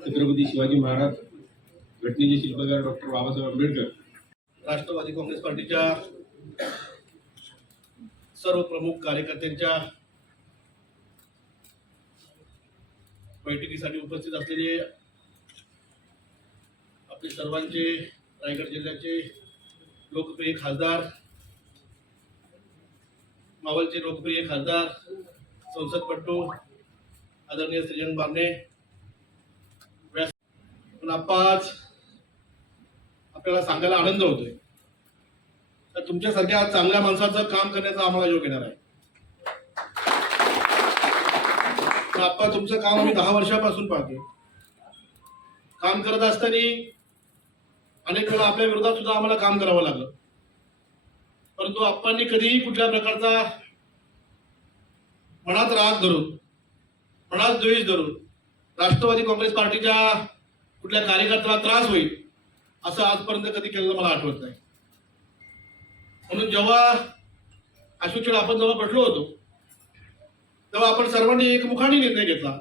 छत्रपती शिवाजी महाराज घटनेचे शिल्पकार डॉक्टर बाबासाहेब आंबेडकर. राष्ट्रवादी काँग्रेस पार्टीच्या सर्व प्रमुख कार्यकर्त्यांच्या बैठकीसाठी उपस्थित असलेले आपले सर्वांचे रायगड जिल्ह्याचे लोकप्रिय खासदार मावलचे लोकप्रिय खासदार संसदपट्टू आदरणीय श्रीजन बारणे व्यास पण आप्पा आज आपल्याला सांगायला आनंद होतोय. तर तुमच्यासारख्या चांगल्या माणसाचं काम करण्याचा आम्हाला योग येणार आहे. तर आप्पा तुमचं काम आम्ही दहा वर्षापासून पाहतोय. काम करत असताना अनेक वेळा आपल्या विरोधात सुद्धा आम्हाला काम करावं लागलं. परंतु आपणनी कधीही कुठल्या प्रकारचा मनात राग धरून मनात द्वेष धरून राष्ट्रवादी काँग्रेस पार्टीच्या कुठल्या कार्यकर्त्याला त्रास होईल असं आजपर्यंत कधी केलेलं मला आठवत नाही. म्हणून जेव्हा अशोकचेड आपण जेव्हा बसलो होतो तेव्हा आपण सर्वांनी एकमुखाने निर्णय घेतला.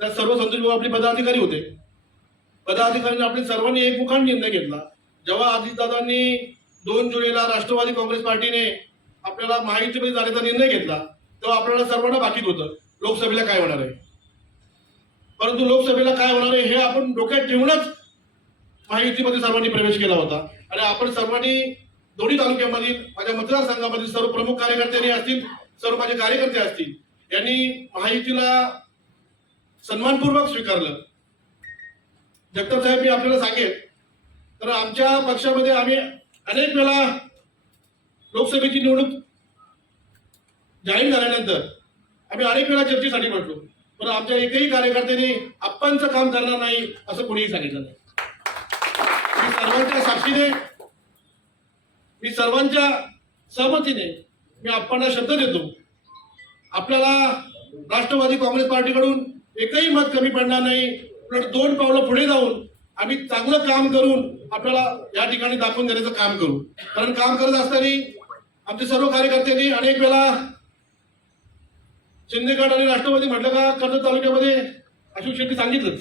त्यात सर्व संतोष आपले पदाधिकारी होते. पदाधिकाऱ्यांनी आपले सर्वांनी एकमुखान निर्णय घेतला. जेव्हा अजितदादांनी दोन जुलैला राष्ट्रवादी काँग्रेस पार्टीने आपल्याला महायुतीमध्ये जाण्याचा निर्णय घेतला तेव्हा आपल्याला सर्वांना बाकीत होतं. लोकसभेला काय होणार आहे? परंतु लोकसभेला काय होणार आहे हे आपण डोक्यात ठेवूनच महायुतीमध्ये सर्वांनी प्रवेश केला होता. आणि आपण सर्वांनी दोन्ही तालुक्यामधील माझ्या मतदारसंघामधील सर्व प्रमुख कार्यकर्त्यांनी असतील सर्व माझे कार्यकर्ते असतील यांनी महायुतीला सन्मानपूर्वक स्वीकारलं. जगताप साहेब मी आपल्याला सांगेन. तर आमच्या पक्षामध्ये आम्ही अनेक वेळा लोकसभेची निवडणूक जाहीर झाल्यानंतर आम्ही अनेक वेळा चर्चेसाठी म्हटलो. पण आमच्या एकही कार्यकर्त्यांनी आप्पांचं काम करणार नाही असं कोणीही सांगितलं नाही. मी सर्वांच्या साक्षीने मी सर्वांच्या सहमतीने मी आप्पांना शब्द देतो. आपल्याला राष्ट्रवादी काँग्रेस पार्टीकडून एकही मत कमी पडणार नाही. उलट दोन पावलं पुढे जाऊन आम्ही चांगलं काम करून आपल्याला या ठिकाणी दाखवून देण्याचं काम करू. कारण काम करत असताना आमचे सर्व कार्यकर्त्यांनी अनेक वेळा शिंदेगड आणि राष्ट्रवादी म्हटलं का कर्जत तालुक्यामध्ये अशोक शेट्टी सांगितलंच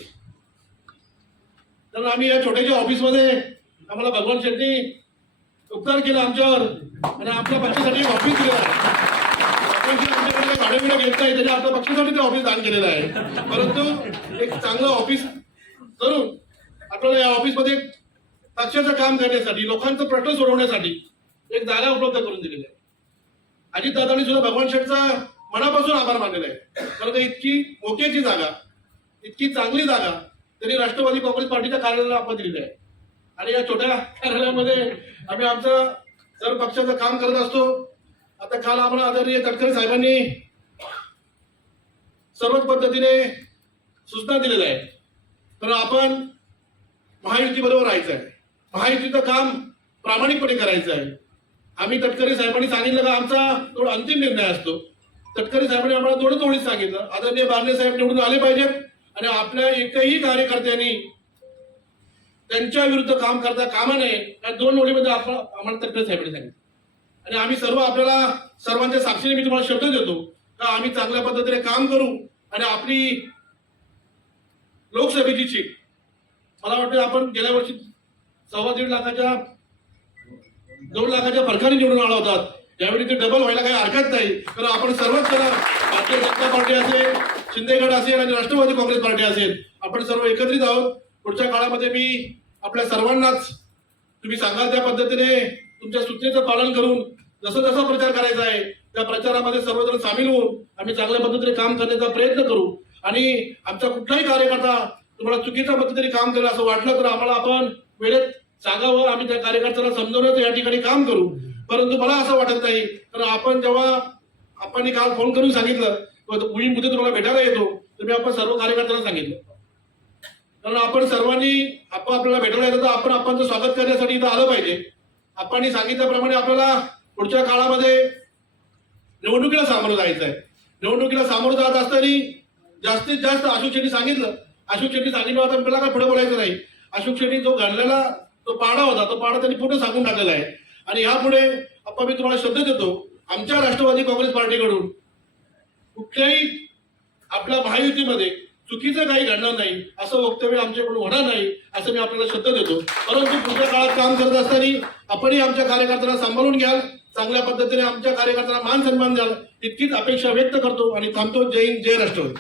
तर आम्ही या छोट्याशा ऑफिसमध्ये आम्हाला भगवान शेट्टी उपकार केला आमच्यावर आणि आमच्या पक्षासाठी ऑफिस दिलेलं आमच्याकडे भाडे बिडे घेत नाही आपल्या पक्षासाठी ते ऑफिस दान केलेलं आहे. परंतु एक चांगलं ऑफिस करून आपल्याला या ऑफिसमध्ये पक्षाचं काम करण्यासाठी लोकांचं प्रश्न सोडवण्यासाठी एक जागा उपलब्ध करून दिलेली आहे. अजितदादांनी सुद्धा भगवान शेठचा मनापासून आभार मानलेला आहे. कारण का इतकी मोक्याची जागा इतकी चांगली जागा त्यांनी राष्ट्रवादी काँग्रेस पार्टीच्या कार्यालयाला आपण दिलेली आहे. आणि या छोट्या कार्यालयामध्ये आम्ही आमचं सर्व पक्षाचं काम करत असतो. आता काल आम्हाला आदरणीय तटकरे साहेबांनी सर्वच पद्धतीने सूचना दिलेल्या आहेत. तर आपण महायुती बरोबर राहायचं आहे. महायुतीचं काम प्रामाणिकपणे करायचं आहे. आम्ही तटकरे साहेबांनी सांगितलं का आमचा थोडा अंतिम निर्णय असतो. तटकरे साहेबांनी आम्हाला थोडं थोडीच सांगितलं. आदरणीय बारणे साहेब निवडून आले पाहिजेत आणि आपल्या एकही कार्यकर्त्यांनी त्यांच्या विरुद्ध काम करता कामा नये या दोन ओळीमध्ये आपण आम्हाला तटकरे साहेबांनी सांगितलं. आणि आम्ही सर्व आपल्याला सर्वांच्या साक्षीने मी तुम्हाला शब्द देतो का आम्ही चांगल्या पद्धतीने काम करू आणि आपली लोकसभेची सीट. मला वाटतं आपण गेल्या वर्षी सव्वा दीड लाखाच्या दोन लाखाच्या फरकाने निवडून आला होता यावेळी ते डबल व्हायला काही हरकत नाही. तर आपण सर्वच जण भारतीय जनता पार्टी असेल शिंदेगड असेल आणि राष्ट्रवादी काँग्रेस पार्टी असेल आपण सर्व एकत्रित आहोत. पुढच्या काळामध्ये मी आपल्या सर्वांनाच तुम्ही सांगाल त्या पद्धतीने तुमच्या सूचनेचं पालन करून जसं जसा प्रचार करायचा आहे त्या प्रचारामध्ये सर्वजण सामील होऊन आम्ही चांगल्या पद्धतीने काम करण्याचा प्रयत्न करू. आणि आमचा कुठलाही कार्यकर्ता तुम्हाला चुकीच्या पद्धतीने काम केलं असं वाटलं तर आम्हाला आपण वेळेत सांगावं. आम्ही त्या कार्यकर्त्याला समजवण्याचं या ठिकाणी काम करू. परंतु मला असं वाटत नाही. तर आपण जेव्हा आपण काल फोन करून सांगितलं उही मुदे तुम्हाला भेटायला येतो तर मी आपण सर्व कार्यकर्त्यांना सांगितलं. कारण आपण सर्वांनी आपण आपल्याला भेटायला येतो तर आपण आपणचं स्वागत करण्यासाठी इथं आलं पाहिजे. आपण सांगितल्याप्रमाणे आपल्याला पुढच्या काळामध्ये निवडणुकीला सामोरं जायचं आहे निवडणुकीला सामोरं जात असताना जास्तीत जास्त अशोक शेट्टी सांगितलं. अशोक शेट्टी सांगितलं आता मला काय पुढे बोलायचं नाही. अशोक शेट्टी जो घडलेला तो पाडा होता तो पाडा त्यांनी पूर्ण सांगून टाकलेला आहे. आणि यापुढे आपण मी तुम्हाला शब्द देतो. आमच्या राष्ट्रवादी काँग्रेस पार्टीकडून कुठल्याही आपल्या महायुतीमध्ये चुकीचं काही घडणार नाही असं वक्तव्य आमच्याकडून होणार नाही असं मी आपल्याला शब्द देतो. परंतु पुढच्या काळात काम करत असताना आपणही आमच्या कार्यकर्त्यांना सांभाळून घ्याल चांगल्या पद्धतीने आमच्या कार्यकर्त्यांना मान सन्मान द्याल इतकीच अपेक्षा व्यक्त करतो आणि थांबतो. जय हिंद जय राष्ट्रवादी.